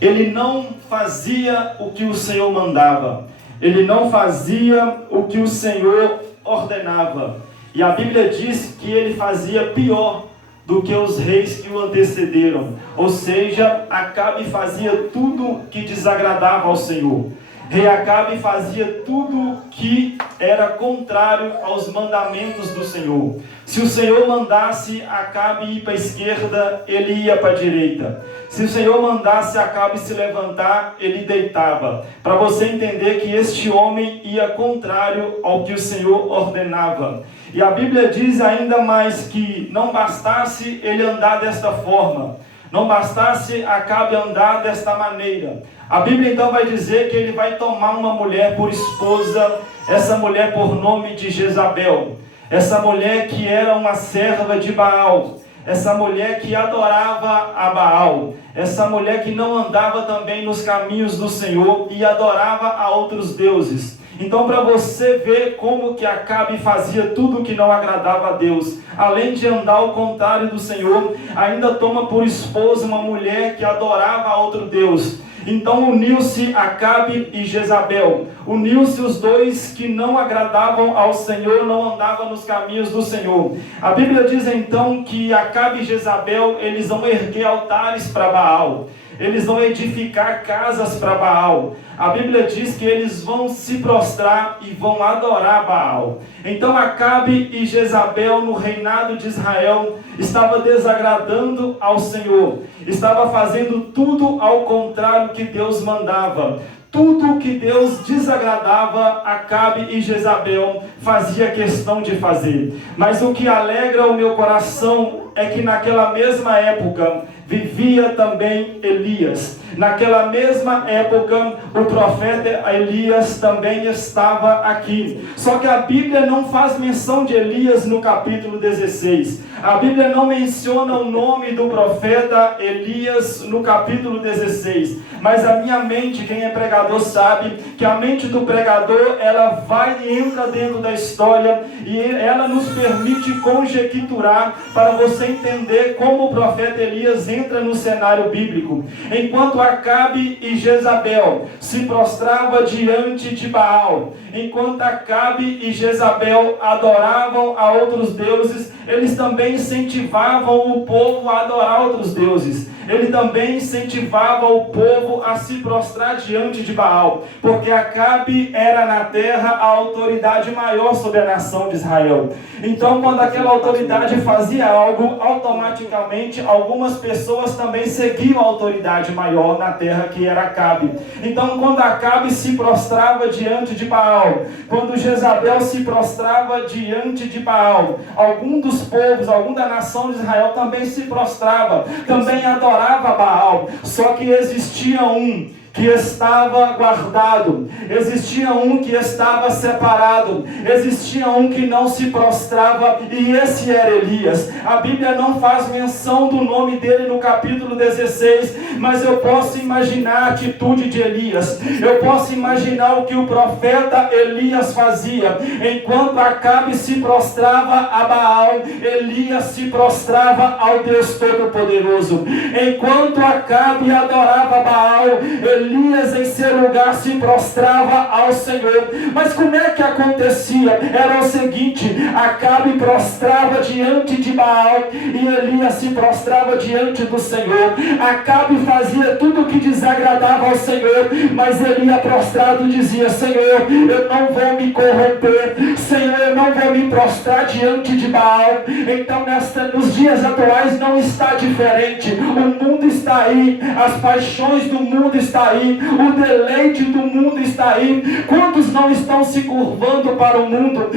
ele não fazia o que o Senhor mandava. Ele não fazia o que o Senhor ordenava. E a Bíblia diz que ele fazia pior do que os reis que o antecederam. Ou seja, Acabe fazia tudo que desagradava ao Senhor. Rei Acabe fazia tudo que era contrário aos mandamentos do Senhor. Se o Senhor mandasse Acabe ir para a esquerda, ele ia para a direita. Se o Senhor mandasse Acabe se levantar, ele deitava. Para você entender que este homem ia contrário ao que o Senhor ordenava. E a Bíblia diz ainda mais que não bastasse ele andar desta forma, não bastasse Acabe andar desta maneira. A Bíblia então vai dizer que ele vai tomar uma mulher por esposa, essa mulher por nome de Jezabel. Essa mulher que era uma serva de Baal. Essa mulher que adorava a Baal. Essa mulher que não andava também nos caminhos do Senhor e adorava a outros deuses. Então, para você ver como que Acabe fazia tudo que não agradava a Deus, além de andar ao contrário do Senhor, ainda toma por esposa uma mulher que adorava a outro Deus. Então uniu-se Acabe e Jezabel, uniu-se os dois que não agradavam ao Senhor, não andavam nos caminhos do Senhor. A Bíblia diz então que Acabe e Jezabel, eles vão erguer altares para Baal. Eles vão edificar casas para Baal. A Bíblia diz que eles vão se prostrar e vão adorar Baal. Então Acabe e Jezabel no reinado de Israel estava desagradando ao Senhor. Estava fazendo tudo ao contrário que Deus mandava. Tudo que Deus desagradava, Acabe e Jezabel fazia questão de fazer. Mas o que alegra o meu coração é que naquela mesma época vivia também Elias. Naquela mesma época o profeta Elias também estava aqui. Só que a Bíblia não faz menção de Elias no capítulo 16. A Bíblia não menciona o nome do profeta Elias no capítulo 16. Mas a minha mente, quem é pregador sabe que a mente do pregador, ela vai e entra dentro da história e ela nos permite conjecturar para você entender como o profeta Elias entra no cenário bíblico. Enquanto Acabe e Jezabel se prostrava diante de Baal, enquanto Acabe e Jezabel adoravam a outros deuses, eles também incentivavam o povo a adorar outros deuses. Ele também incentivava o povo a se prostrar diante de Baal, porque Acabe era na terra a autoridade maior sobre a nação de Israel. Então, quando aquela autoridade fazia algo, automaticamente algumas pessoas também seguiam a autoridade maior na terra, que era Acabe. Então, quando Acabe se prostrava diante de Baal, quando Jezabel se prostrava diante de Baal, algum dos povos, algum da nação de Israel também se prostrava, também adorava Baal. Só que existia um que estava guardado, existia um que estava separado, existia um que não se prostrava, e esse era Elias. A Bíblia não faz menção do nome dele no capítulo 16, mas eu posso imaginar a atitude de Elias, eu posso imaginar o que o profeta Elias fazia. Enquanto Acabe se prostrava a Baal, Elias se prostrava ao Deus Todo-Poderoso. Enquanto Acabe adorava Baal, Elias em seu lugar se prostrava ao Senhor. Mas como é que acontecia? Era o seguinte: Acabe prostrava diante de Baal e Elias se prostrava diante do Senhor. Acabe fazia tudo o que desagradava ao Senhor, mas Elias prostrado dizia: Senhor, eu não vou me corromper, Senhor, eu não vou me prostrar diante de Baal. Então nos dias atuais não está diferente. O mundo está aí, as paixões do mundo estão aí, o deleite do mundo está aí. Quantos não estão se curvando para o mundo?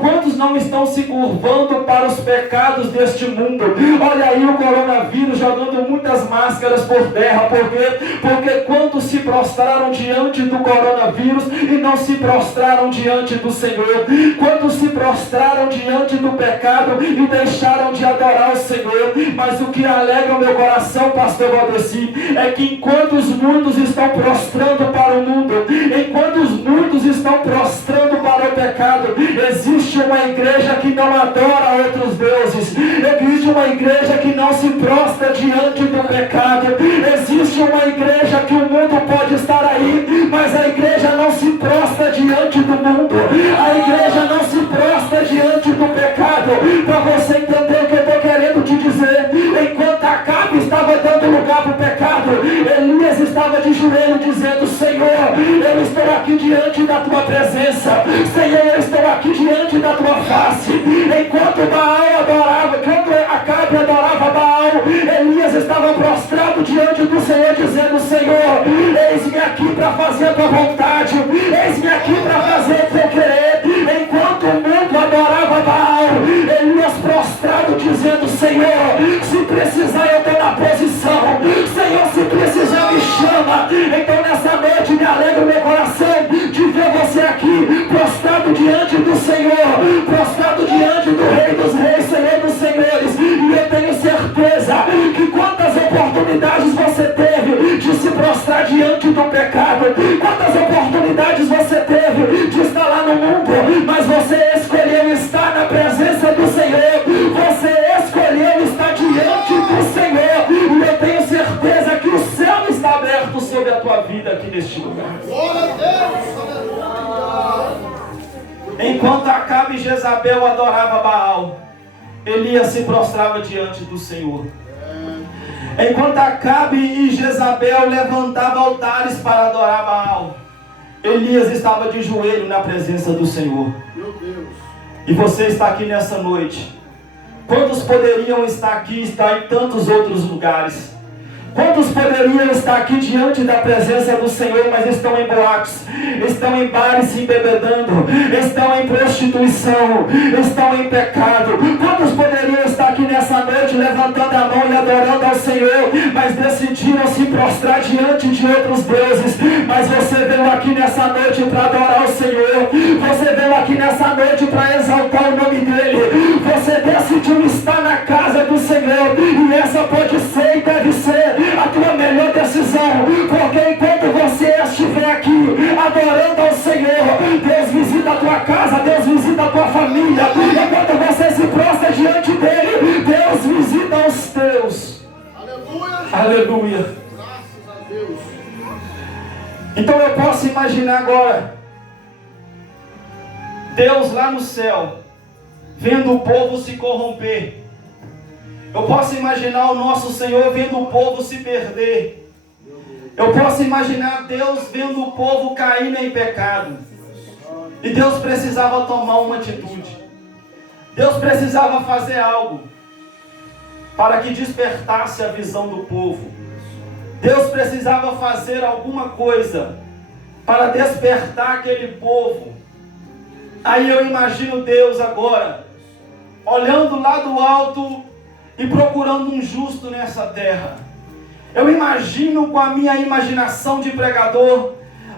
Quantos não estão se curvando para os pecados deste mundo? Olha aí o coronavírus jogando muitas máscaras por terra. Por quê? Porque quantos se prostraram diante do coronavírus e não se prostraram diante do Senhor? Quantos se prostraram diante do pecado e deixaram de adorar o Senhor? Mas o que alegra o meu coração, pastor Valdeci, é que enquanto os muitos estão prostrando para o mundo, enquanto os muitos estão prostrando para o pecado, existe uma igreja que não adora outros deuses, existe uma igreja que não se prostra diante do pecado, existe uma igreja que o mundo pode estar aí, mas a igreja não se prostra diante do mundo, a igreja não se prostra diante do pecado. Para você entender o que eu estou querendo te dizer, enquanto Acabe estava dando lugar para o pecado, Elias estava de joelho dizendo: Senhor, eu estou aqui diante da tua presença, Senhor, eu estou aqui diante da tua face. Enquanto Baal adorava, quando Acabe adorava Baal, Elias estava prostrado diante do Senhor dizendo: Senhor, eis-me aqui para fazer a tua vontade, eis-me aqui para fazer o teu querer. Enquanto o mundo adorava Baal, Elias prostrado dizendo: Senhor, se precisar eu estou na posição, Senhor, se precisar me chama. Então nessa noite me alegra o meu coração de ver você aqui prostrado diante do Senhor, prostrado diante do Rei dos Reis, Senhor dos Senhores. E eu tenho certeza que quantas oportunidades você teve de se prostrar diante do pecado, quantas oportunidades você teve de estar lá no mundo, mas você escolheu estar na presença do Senhor, você escolheu estar diante do Senhor. E eu tenho certeza que o céu está aberto sobre a tua vida aqui neste lugar. Glória a Deus. Enquanto Acabe e Jezabel adorava Baal, Elias se prostrava diante do Senhor. Enquanto Acabe e Jezabel levantavam altares para adorar Baal, Elias estava de joelho na presença do Senhor. Meu Deus. E você está aqui nessa noite. Quantos poderiam estar aqui, estar em tantos outros lugares? Quantos poderiam estar aqui diante da presença do Senhor, mas estão em boates, estão em bares se embebedando, estão em prostituição, estão em pecado? Quantos poderiam estar aqui nessa noite levantando a mão e adorando ao Senhor, mas decidiram se prostrar diante de outros deuses? Mas você veio aqui nessa noite para adorar o Senhor, você veio aqui nessa noite para exaltar o nome dEle, você decidiu estar na casa do Senhor, e essa pode ser e deve ser a tua melhor decisão, porque enquanto você estiver aqui adorando ao Senhor, Deus visita a tua casa, Deus visita a tua família. Enquanto você se prostra diante dele, Deus visita os teus. Aleluia! Aleluia! Graças a Deus. Então eu posso imaginar agora Deus lá no céu vendo o povo se corromper. Eu posso imaginar o nosso Senhor vendo o povo se perder. Eu posso imaginar Deus vendo o povo cair em pecado. E Deus precisava tomar uma atitude. Deus precisava fazer algo para que despertasse a visão do povo. Deus precisava fazer alguma coisa para despertar aquele povo. Aí eu imagino Deus agora olhando lá do alto e procurando um justo nessa terra. Eu imagino, com a minha imaginação de pregador,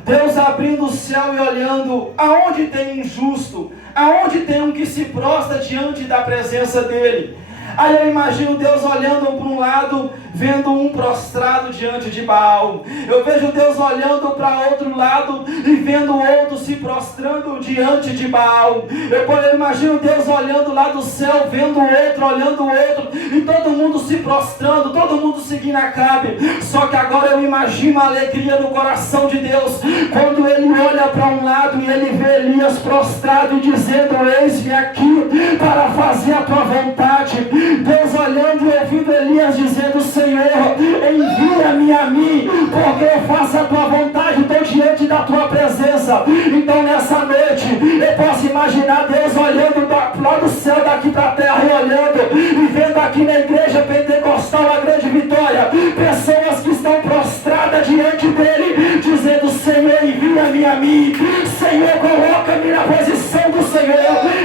Deus abrindo o céu e olhando aonde tem um justo, aonde tem um que se prostra diante da presença dele. Aí eu imagino Deus olhando para um lado, vendo um prostrado diante de Baal. Eu vejo Deus olhando para outro lado e vendo o outro se prostrando diante de Baal. Eu imagino Deus olhando lá do céu, vendo o outro, olhando o outro, e todo mundo se prostrando, todo mundo seguindo Acabe. Só que agora eu imagino a alegria no coração de Deus, quando ele olha para um lado e ele vê Elias prostrado e dizendo: eis-me aqui para fazer a tua vontade. Deus olhando e ouvindo Elias dizendo: Senhor, envia-me a mim, porque eu faço a tua vontade, estou diante da tua presença. Então nessa noite eu posso imaginar Deus olhando lá do céu, daqui para a terra, e olhando e vendo aqui na igreja pentecostal a grande vitória, pessoas que estão prostradas diante dele, dizendo: Senhor, envia-me a mim, Senhor, coloca-me na posição do Senhor.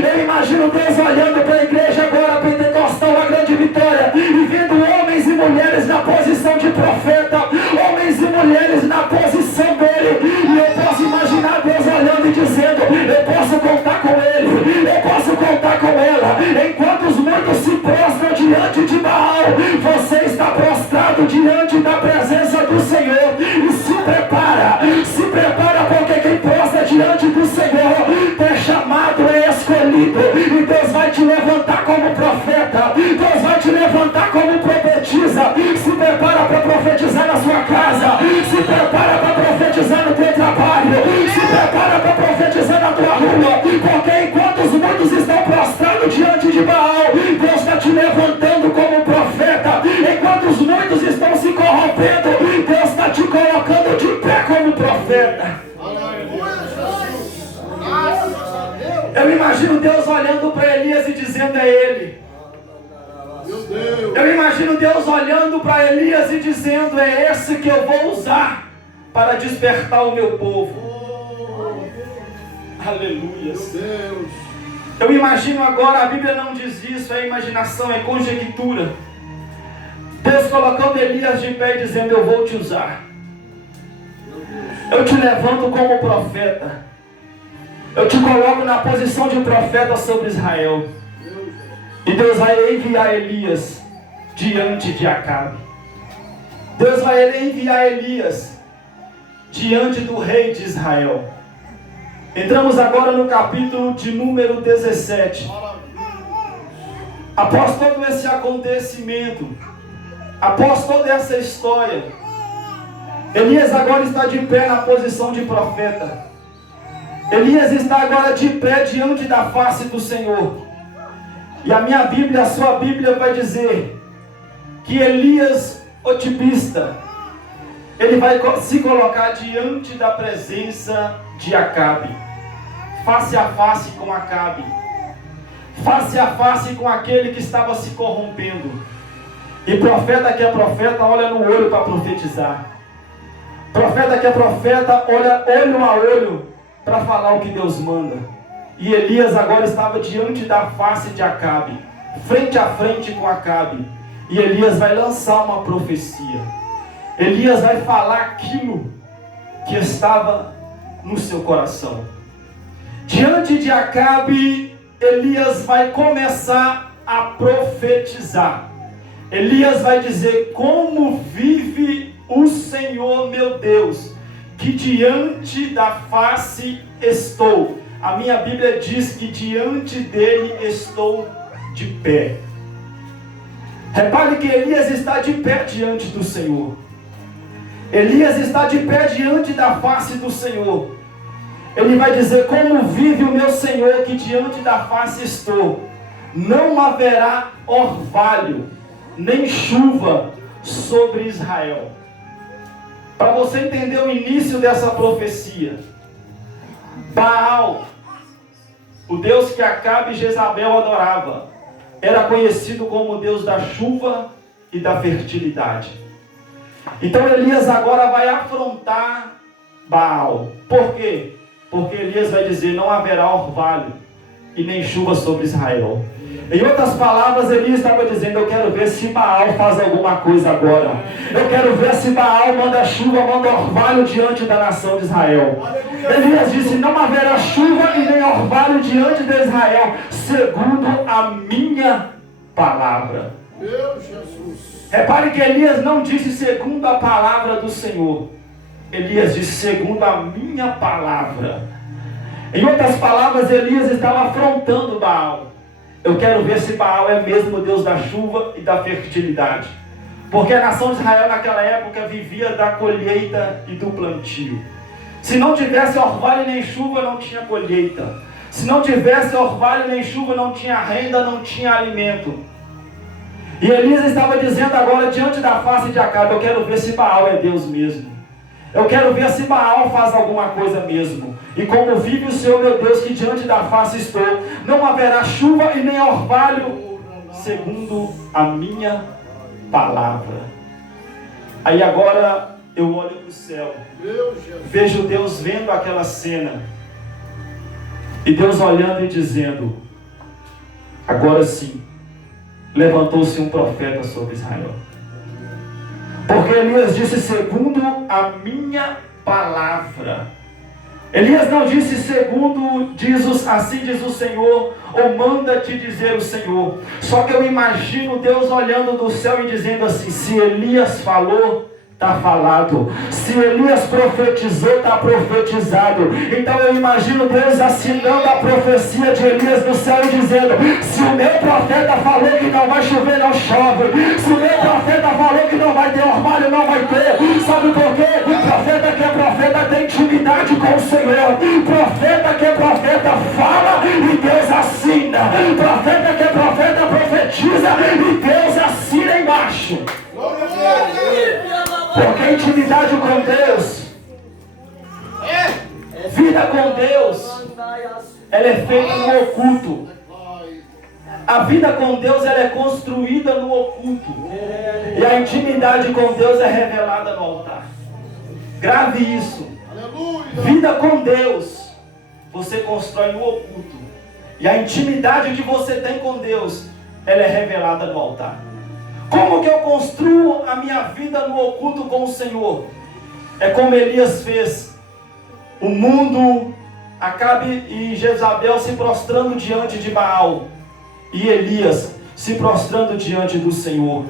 Eu imagino Deus olhando para a igreja agora pentecostal, a grande vitória, e vendo homens e mulheres na posição de profeta, homens e mulheres na posição dele. E eu posso imaginar Deus olhando e dizendo: eu posso contar com ele, eu posso contar com ela. Enquanto os muitos se prostram diante de Baal, você está prostrado diante da presença do Senhor. E se prepara, porque quem prostra diante do Senhor é chamado, é escolhido, e Deus vai te levantar como profeta, Deus vai te levantar como profetiza. Se prepara para profetizar na sua casa, corrompendo, Deus está te colocando de pé como profeta. Eu imagino Deus olhando para Elias e dizendo: é ele. Eu imagino Deus olhando para Elias e dizendo: é esse que eu vou usar para despertar o meu povo. Aleluia. Eu imagino agora, a Bíblia não diz isso, é imaginação, é conjectura. Deus colocando Elias de pé e dizendo: eu vou te usar. Eu te levanto como profeta. Eu te coloco na posição de profeta sobre Israel. E Deus vai enviar Elias diante de Acabe. Deus vai enviar Elias diante do rei de Israel. Entramos agora no capítulo de número 17. Após todo esse acontecimento, após toda essa história, Elias agora está de pé na posição de profeta. Elias está agora de pé diante da face do Senhor. E a minha Bíblia, a sua Bíblia vai dizer que Elias, o tibista, ele vai se colocar diante da presença de Acabe, face a face com Acabe, face a face com aquele que estava se corrompendo. E profeta que é profeta olha no olho para profetizar. Profeta que é profeta olha olho a olho para falar o que Deus manda. E Elias agora estava diante da face de Acabe, frente a frente com Acabe. E Elias vai lançar uma profecia. Elias vai falar aquilo que estava no seu coração. Diante de Acabe, Elias vai começar a profetizar. Elias vai dizer: como vive o Senhor meu Deus, que diante da face estou. A minha Bíblia diz que diante dele estou de pé. Repare que Elias está de pé diante do Senhor. Elias está de pé diante da face do Senhor. Ele vai dizer: como vive o meu Senhor, que diante da face estou. Não haverá orvalho, nem chuva sobre Israel. Para você entender o início dessa profecia, Baal, o Deus que Acabe e Jezabel adorava, era conhecido como o Deus da chuva e da fertilidade. Então Elias agora vai afrontar Baal. Por quê? Porque Elias vai dizer: não haverá orvalho e nem chuva sobre Israel. Em outras palavras, Elias estava dizendo: eu quero ver se Baal faz alguma coisa agora. Eu quero ver se Baal manda chuva, manda orvalho diante da nação de Israel. Elias disse: não haverá chuva e nem orvalho diante de Israel, segundo a minha palavra. Meu Jesus. Repare que Elias não disse segundo a palavra do Senhor. Elias disse segundo a minha palavra. Em outras palavras, Elias estava afrontando Baal. Eu quero ver se Baal é mesmo Deus da chuva e da fertilidade. Porque a nação de Israel naquela época vivia da colheita e do plantio. Se não tivesse orvalho nem chuva, não tinha colheita. Se não tivesse orvalho nem chuva, não tinha renda, não tinha alimento. E Elias estava dizendo agora diante da face de Acabe: eu quero ver se Baal é Deus mesmo. Eu quero ver se Baal faz alguma coisa mesmo. E como vive o Senhor meu Deus, que diante da face estou, não haverá chuva e nem orvalho, segundo a minha palavra. Aí agora eu olho para o céu, vejo Deus vendo aquela cena, e Deus olhando e dizendo: agora sim, levantou-se um profeta sobre Israel. Porque Elias disse segundo a minha palavra. Elias não disse segundo assim diz o Senhor, ou manda-te dizer o Senhor. Só que eu imagino Deus olhando do céu e dizendo assim: se Elias falou, está falado. Se Elias profetizou, está profetizado. Então eu imagino Deus assinando a profecia de Elias no céu e dizendo: se o meu profeta falou que não vai chover, não chove. Se o meu profeta falou que não vai ter orvalho, não vai ter. Sabe por quê? O profeta que é profeta tem intimidade com o Senhor. O profeta que é profeta fala e Deus assina. O profeta que é profeta profetiza e Deus assina embaixo. Glória a Deus. Porque intimidade com Deus, vida com Deus, ela é feita no oculto. A vida com Deus, ela é construída no oculto. E a intimidade com Deus é revelada no altar. Grave isso. Vida com Deus, você constrói no oculto. E a intimidade que você tem com Deus, ela é revelada no altar. Como que eu construo a minha vida no oculto com o Senhor? É como Elias fez. O mundo, Acabe e Jezabel se prostrando diante de Baal. E Elias se prostrando diante do Senhor.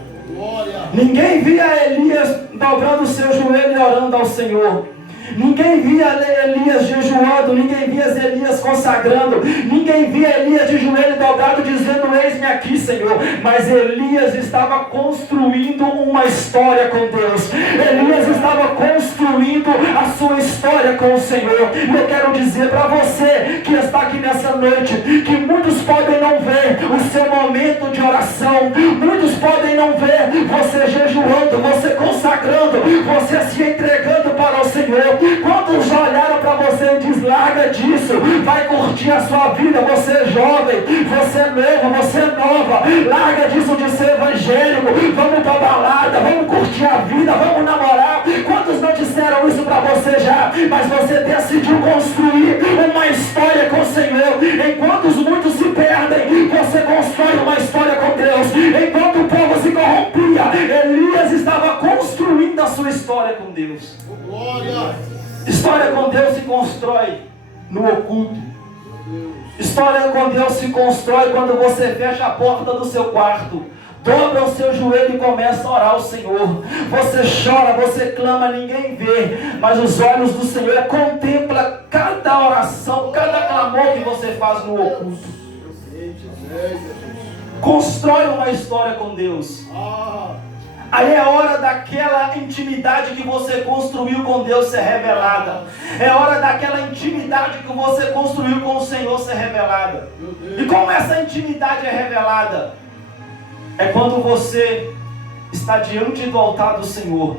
Ninguém via Elias dobrando o seu joelho e orando ao Senhor. Ninguém via Elias jejuando, ninguém via Elias consagrando, ninguém via Elias de joelho dobrado dizendo: eis-me aqui, Senhor. Mas Elias estava construindo uma história com Deus. Elias estava construindo a sua história com o Senhor. E eu quero dizer para você que está aqui nessa noite, que muitos podem não ver o seu momento de oração, muitos podem não ver você jejuando, você consagrando, você se entregando para o Senhor. Quantos já olharam para você e diz: larga disso, vai curtir a sua vida, você é jovem, você é novo, você é nova, larga disso de ser evangélico, vamos para balada, vamos curtir a vida, vamos namorar. Quantos não disseram isso para você já? Mas você decidiu construir uma história com o Senhor. Enquanto muitos se perdem, você constrói uma história com Deus. Enquanto o povo se corrompia, Elias estava construindo a sua história com Deus. Glória! História com Deus se constrói no oculto. História com Deus se constrói quando você fecha a porta do seu quarto, dobra o seu joelho e começa a orar ao Senhor. Você chora, você clama, ninguém vê, mas os olhos do Senhor contemplam cada oração, cada clamor que você faz no oculto. Constrói uma história com Deus. Aí é hora daquela intimidade que você construiu com Deus ser revelada. É hora daquela intimidade que você construiu com o Senhor ser revelada. E como essa intimidade é revelada? É quando você está diante do altar do Senhor.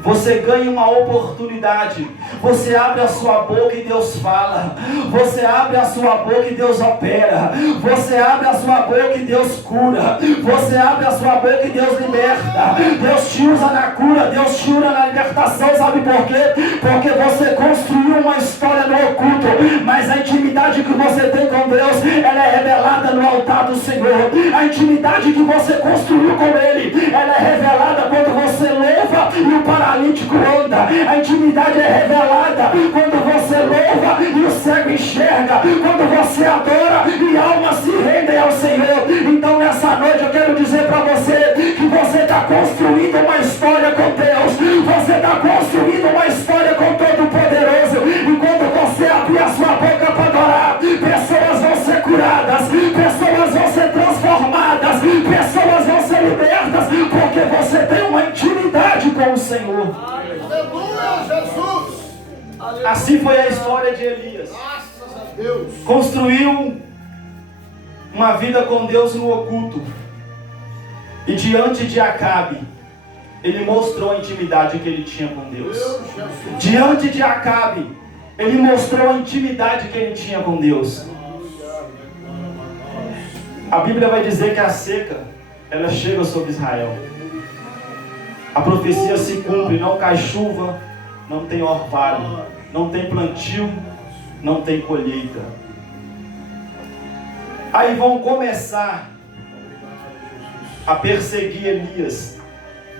Você ganha uma oportunidade. Você abre a sua boca e Deus fala. Você abre a sua boca e Deus opera. Você abre a sua boca e Deus cura. Você abre a sua boca e Deus liberta. Deus te usa na cura, Deus te usa na libertação. Sabe por quê? Porque você construiu uma história no oculto. Mas a intimidade que você tem com Deus, ela é revelada no altar do Senhor. A intimidade que você construiu com Ele, ela é revelada quando você louva e o paralítico anda. A intimidade é revelada quando você louva e o cego enxerga, quando você adora e almas se rendem ao Senhor. Então nessa noite eu quero dizer para você que você está construindo uma história com Deus. Você está construindo uma história com Todo-Poderoso. E quando você abrir a sua boca para adorar, pessoas vão ser curadas, pessoas vão ser transformadas, pessoas vão ser libertas, porque você tem uma intimidade com o Senhor. Aleluia, Jesus! Assim foi a história de Elias. Graças a Deus! Construiu uma vida com Deus no oculto. E diante de Acabe, ele mostrou a intimidade que ele tinha com Deus. Diante de Acabe, ele mostrou a intimidade que ele tinha com Deus. A Bíblia vai dizer que a seca, ela chega sobre Israel. A profecia se cumpre, não cai chuva, não tem orvalho, não tem plantio, não tem colheita. Aí vão começar a perseguir Elias.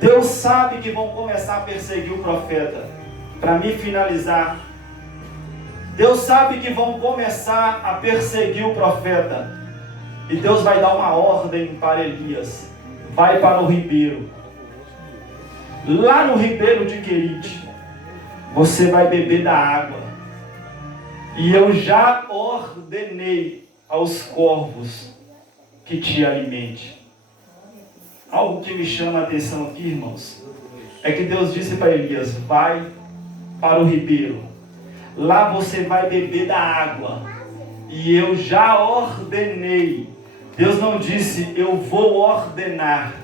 Deus sabe que vão começar a perseguir o profeta. Para me finalizar, Deus sabe que vão começar a perseguir o profeta. E Deus vai dar uma ordem para Elias: vai para o ribeiro. Lá no ribeiro de Querite, você vai beber da água. E eu já ordenei aos corvos que te alimente. Algo que me chama a atenção aqui, irmãos, é que Deus disse para Elias: vai para o ribeiro. Lá você vai beber da água. E eu já ordenei. Deus não disse eu vou ordenar.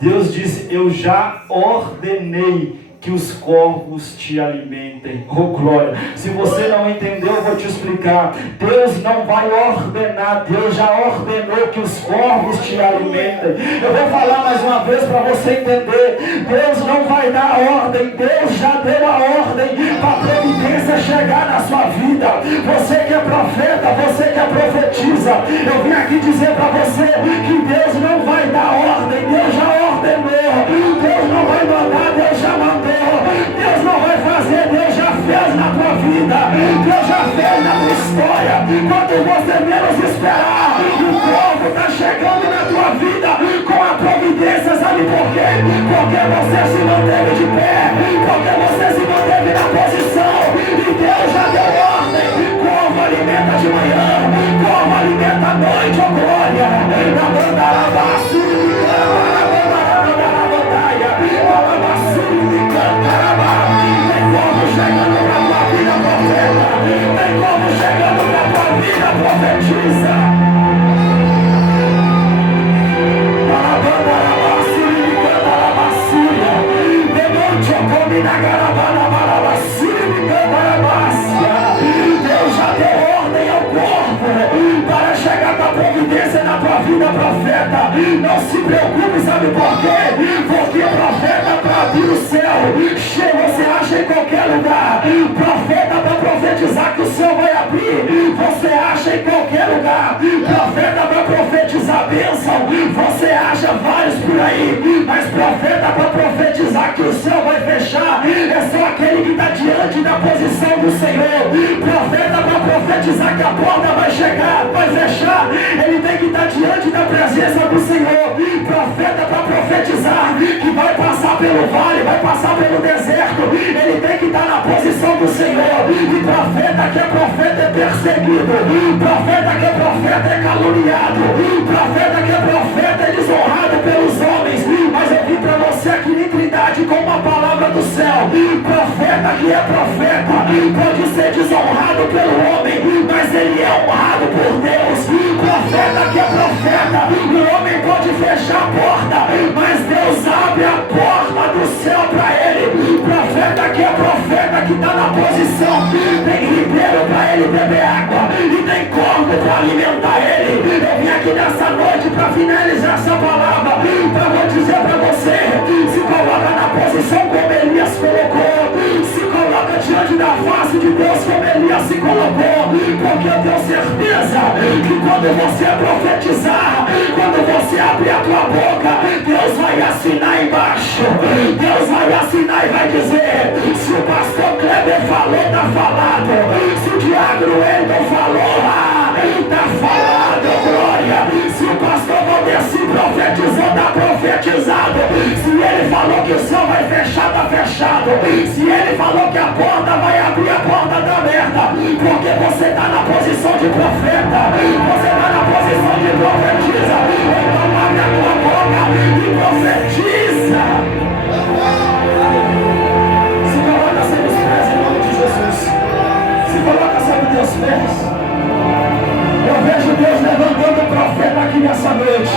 Deus disse eu já ordenei que os corvos te alimentem. Oh glória! Se você não entendeu, eu vou te explicar. Deus não vai ordenar, Deus já ordenou que os corvos te alimentem. Eu vou falar mais uma vez para você entender. Deus não vai dar ordem, Deus já deu a ordem para a providência chegar na sua vida. Você que é profeta, você que profetiza, eu vim aqui dizer para você que Deus não vai dar ordem, Deus já ordenou. Deus não vai mandar, Deus já mandou. Deus não vai fazer, Deus já fez na tua vida, Deus já fez na tua história. Quando você menos esperar, o povo está chegando na tua vida com a providência. Sabe por quê? Porque você se manteve de pé, porque você se manteve na posição, e Deus já deu ordem. Como alimenta de manhã, como alimenta à noite, ó glória. Na banda abaixo, chegando na tua vida, profeta. Tem como chegando na tua vida, profetiza. Deus já deu ordem ao corpo para chegar com a providência na tua vida, profeta. Não se preocupe, sabe por quê? Porque profeta para abrir o céu, você acha em qualquer lugar. Profeta para profetizar que o céu vai abrir, você acha em qualquer lugar. Profeta para profetizar bênção, você acha vários por aí. Mas profeta para profetizar que o céu vai fechar, é só aquele que está diante da posição do Senhor. Profeta para profetizar que a porta vai chegar, vai fechar, ele tem que estar diante da presença do Senhor. Profeta para profetizar que vai passar pelo vale, vai passar pelo deserto, ele tem que estar na posição do Senhor. E profeta que é profeta é perseguido, profeta que é profeta é caluniado, profeta que é profeta é desonrado pelos homens. Mas eu vim para você aqui em Trindade com uma palavra do céu. Profeta que é profeta pode ser desonrado pelo homem, mas ele é honrado por Deus. Profeta que é profeta, o homem pode fechar a porta, mas Deus abre a porta do céu para ele. Profeta que é profeta, que está na posição, tem ribeiro para ele beber água e tem corpo para alimentar ele. Eu vim aqui nessa noite para finalizar essa palavra, para dizer para você: se coloca na posição como Elias colocou, se coloca diante da face de Deus como Elias se colocou, porque eu tenho certeza que quando você profetizar, quando você abrir a tua boca, Deus vai assinar embaixo, Deus vai assinar e vai dizer: se o pastor Kleber falou, está falado. Se o Diácono Elton falou, está falado, glória. Se o pastor Valdeci profetizou, está profetizado. Se ele falou que o céu vai fechar, está fechado. Se ele falou que a porta vai abrir, a porta está aberta, porque você está na posição de profeta, você está na posição de profetiza. Então abre a tua boca e profetiza. Se coloca sobre os pés em nome de Jesus. Se coloca sobre teus pés. Eu vejo Deus levantando o profeta aqui nessa noite.